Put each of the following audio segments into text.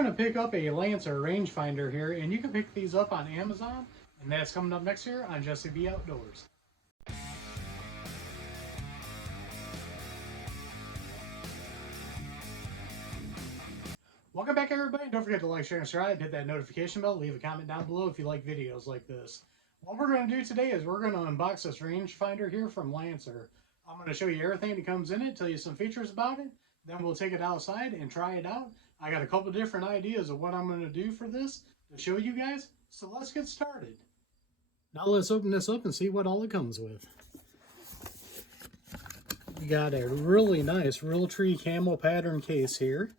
going to pick up a Lancer rangefinder here, and you can pick these up on Amazon, and that's coming up next year on Jesse B Outdoors. Welcome back, everybody. Don't forget to like, share, and subscribe. Hit that notification bell. Leave a comment down below if you like videos like this. What we're going to do today is we're going to unbox this rangefinder here from Lancer. I'm going to show you everything that comes in it, tell you some features about it. Then we'll take it outside and try it out. I got a couple different ideas of what I'm going to do for this to show you guys. So let's get started. Now let's open this up and see what all it comes with. We got a really nice Realtree camo pattern case here.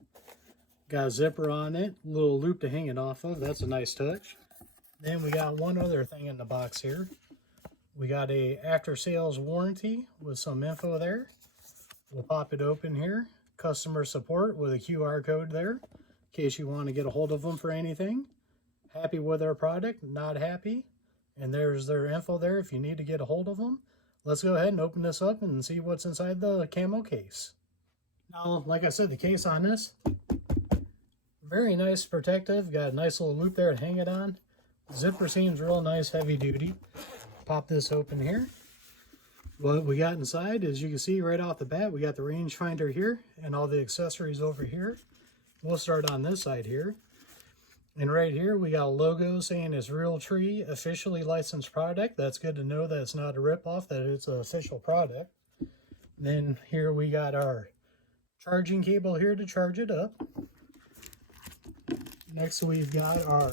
Got a zipper on it, little loop to hang it off of. That's a nice touch. Then we got one other thing in the box here. We got a after sales warranty with some info there. We'll pop it open here. Customer support with a QR code there in case you want to get a hold of them for anything. Happy with their product, not happy. And there's their info there if you need to get a hold of them. Let's go ahead and open this up and see what's inside the camo case. Now, like I said, the case on this, very nice, protective. Got a nice little loop there to hang it on. Zipper seems real nice, heavy duty. Pop this open here. What we got inside, as you can see right off the bat, we got the rangefinder here and all the accessories over here. We'll start on this side here. And right here we got a logo saying it's Realtree officially licensed product. That's good to know that it's not a ripoff, that it's an official product. Then here we got our charging cable here to charge it up. Next we've got our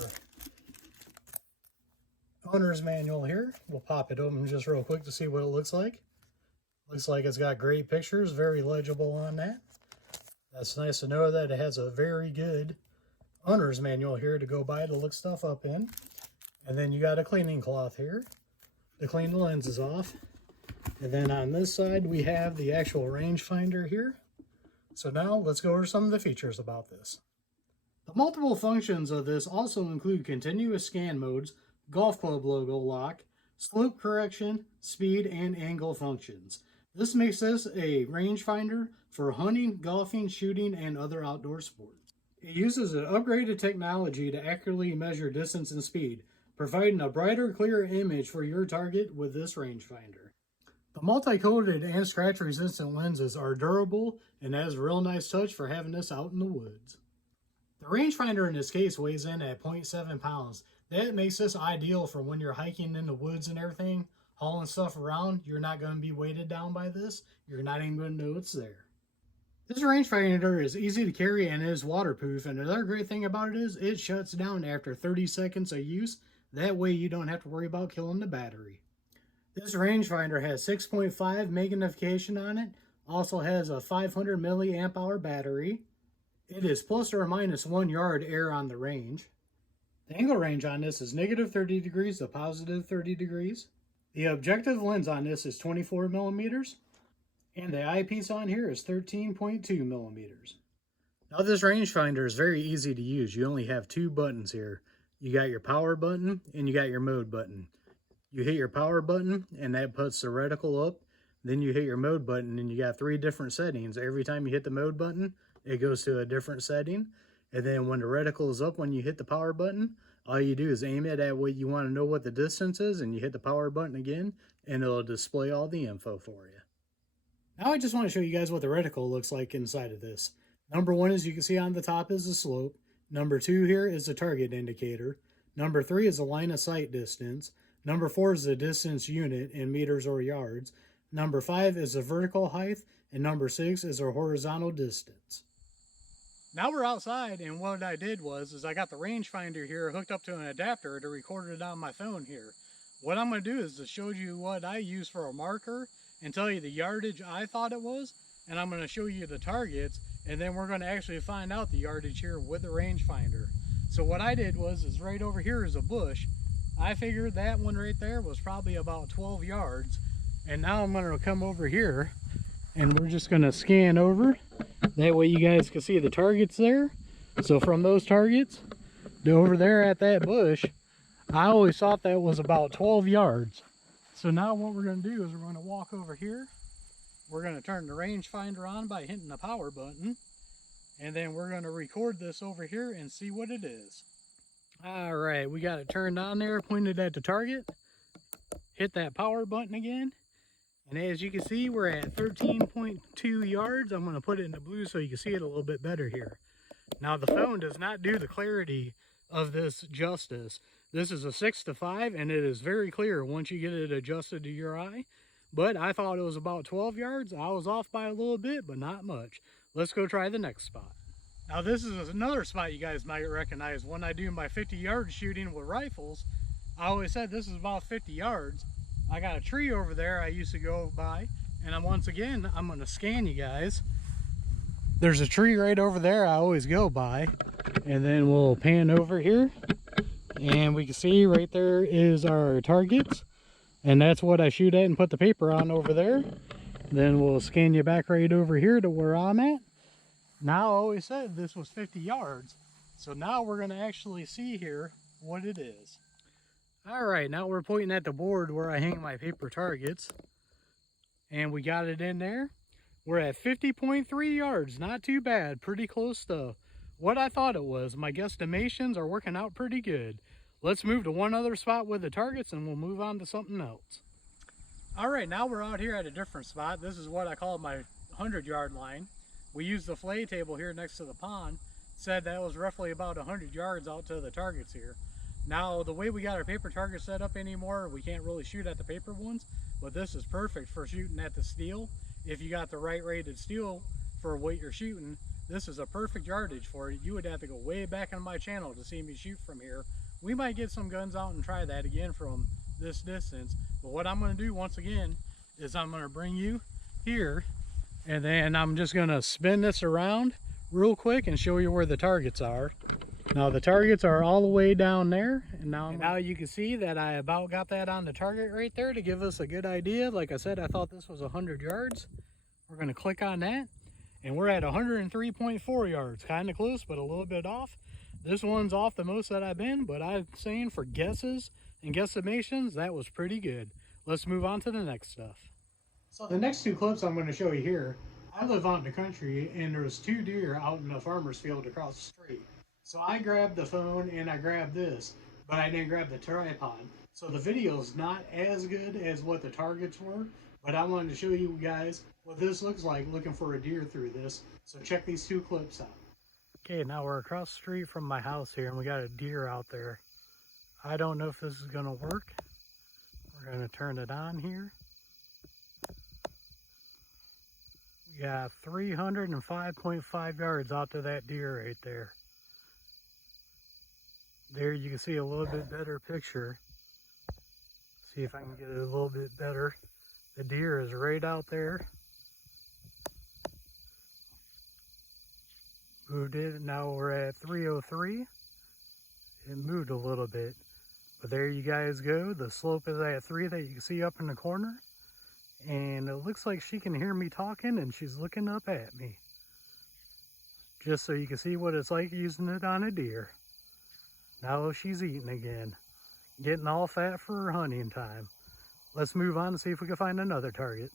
owner's manual here. We'll pop it open just real quick to see what it looks like. Looks like it's got great pictures, very legible on that. That's nice to know that it has a very good owner's manual here to go by to look stuff up in. And then you got a cleaning cloth here to clean the lenses off. And then on this side we have the actual rangefinder here. So now let's go over some of the features about this. The multiple functions of this also include continuous scan modes, golf club logo lock, slope correction, speed, and angle functions. This makes this a rangefinder for hunting, golfing, shooting, and other outdoor sports. It uses an upgraded technology to accurately measure distance and speed, providing a brighter, clearer image for your target with this rangefinder. The multi-coated and scratch-resistant lenses are durable and has a real nice touch for having this out in the woods. The rangefinder in this case weighs in at 0.7 pounds. That makes this ideal for when you're hiking in the woods and everything, hauling stuff around. You're not going to be weighted down by this. You're not even going to know it's there. This rangefinder is easy to carry and is waterproof. And another great thing about it is it shuts down after 30 seconds of use. That way you don't have to worry about killing the battery. This rangefinder has 6.5 magnification on it. Also has a 500 milliamp hour battery. It is plus or minus 1 yard air on the range. The angle range on this is negative 30 degrees to positive 30 degrees. The objective lens on this is 24 millimeters. And the eyepiece on here is 13.2 millimeters. Now this rangefinder is very easy to use. You only have two buttons here. You got your power button and you got your mode button. You hit your power button and that puts the reticle up. Then you hit your mode button and you got 3 different settings. Every time you hit the mode button, it goes to a different setting. And then when the reticle is up, when you hit the power button, all you do is aim it at what you want to know what the distance is, and you hit the power button again, and it'll display all the info for you. Now I just want to show you guys what the reticle looks like inside of this. Number 1, as you can see on the top, is the slope. Number 2 here is the target indicator. Number 3 is the line of sight distance. Number 4 is the distance unit in meters or yards. Number 5 is the vertical height, and number 6 is our horizontal distance. Now we're outside, and what I did was I got the rangefinder here hooked up to an adapter to record it on my phone here. What I'm going to do is to show you what I use for a marker and tell you the yardage I thought it was, and I'm going to show you the targets, and then we're going to actually find out the yardage here with the rangefinder. So what I did was right over here is a bush. I figured that one right there was probably about 12 yards. And now I'm going to come over here and we're just going to scan over. That way you guys can see the targets there. So from those targets to over there at that bush, I always thought that was about 12 yards. So now what we're going to do is we're going to walk over here. We're going to turn the rangefinder on by hitting the power button. and then we're going to record this over here and see what it is. All right, we got it turned on there, pointed at the target. Hit that power button again. And as you can see, we're at 13.2 yards. I'm going to put it in the blue so you can see it a little bit better here. Now the phone does not do the clarity of this justice. This is a 6:5 and it is very clear once you get it adjusted to your eye. But I thought it was about 12 yards. I was off by a little bit, but not much. Let's go try the next spot. Now this is another spot you guys might recognize. When I do my 50-yard shooting with rifles, I always said this is about 50 yards. I got a tree over there I used to go by, and once again, I'm gonna scan you guys. There's a tree right over there I always go by, and then we'll pan over here, and we can see right there is our targets, and that's what I shoot at and put the paper on over there. Then we'll scan you back right over here to where I'm at. Now I always said this was 50 yards, so now we're gonna actually see here what it is. All right, now we're pointing at the board where I hang my paper targets, and we got it in there. We're at 50.3 yards, not too bad, pretty close to what I thought it was. My guesstimations are working out pretty good. Let's move to one other spot with the targets and we'll move on to something else. All right, now we're out here at a different spot. This is what I call my 100-yard line. We used the fillet table here next to the pond. Said that was roughly about 100 yards out to the targets here. Now, the way we got our paper targets set up anymore, we can't really shoot at the paper ones, but this is perfect for shooting at the steel. If you got the right rated steel for what you're shooting, this is a perfect yardage for it. You would have to go way back on my channel to see me shoot from here. We might get some guns out and try that again from this distance, but what I'm going to do once again is I'm going to bring you here, and then I'm just going to spin this around real quick and show you where the targets are. Now the targets are all the way down there, and now you can see that I about got that on the target right there to give us a good idea. Like I said, I thought this was 100 yards. We're going to click on that, and we're at 103.4 yards. Kind of close, but a little bit off. This one's off the most that I've been, but I'm saying for guesses and guesstimations, that was pretty good. Let's move on to the next stuff. So the next two clips I'm going to show you here, I live out in the country, and there's two deer out in a farmer's field across the street. So I grabbed the phone and I grabbed this, but I didn't grab the tripod. So the video is not as good as what the targets were, but I wanted to show you guys what this looks like looking for a deer through this. So check these two clips out. Okay, now we're across the street from my house here, and we got a deer out there. I don't know if this is gonna work. We're gonna turn it on here. We got 305.5 yards out to that deer right there. There you can see a little bit better picture. See if I can get it a little bit better. The deer is right out there. Moved it, now we're at 303. It moved a little bit, but there you guys go. The slope is at 3 that you can see up in the corner, and it looks like she can hear me talking and she's looking up at me. Just so you can see what it's like using it on a deer. Now she's eating again, getting all fat for her hunting time. Let's move on and see if we can find another target.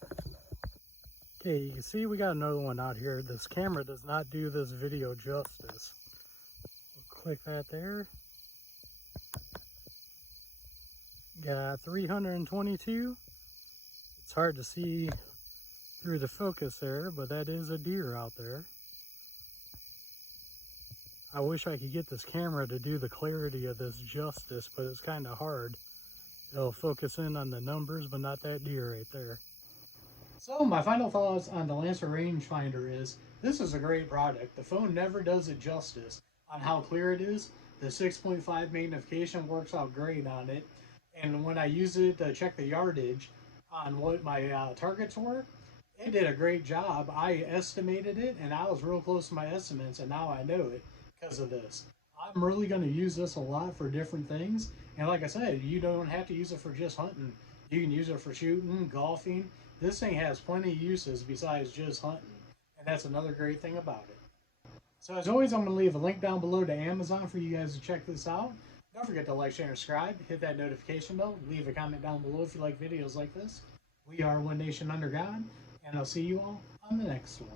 Okay, you can see we got another one out here. This camera does not do this video justice. We'll click that there. Got 322. It's hard to see through the focus there, but that is a deer out there. I wish I could get this camera to do the clarity of this justice, but it's kind of hard. It'll focus in on the numbers, but not that deer right there. So my final thoughts on the Lancer Rangefinder is, this is a great product. The phone never does it justice on how clear it is. The 6.5 magnification works out great on it. And when I use it to check the yardage on what my targets were, it did a great job. I estimated it, and I was real close to my estimates, and now I know it because of this. I'm really going to use this a lot for different things. And like I said, you don't have to use it for just hunting. You can use it for shooting, golfing. This thing has plenty of uses besides just hunting. And that's another great thing about it. So as always, I'm going to leave a link down below to Amazon for you guys to check this out. Don't forget to like, share, and subscribe. Hit that notification bell. Leave a comment down below if you like videos like this. We are One Nation Under God, and I'll see you all on the next one.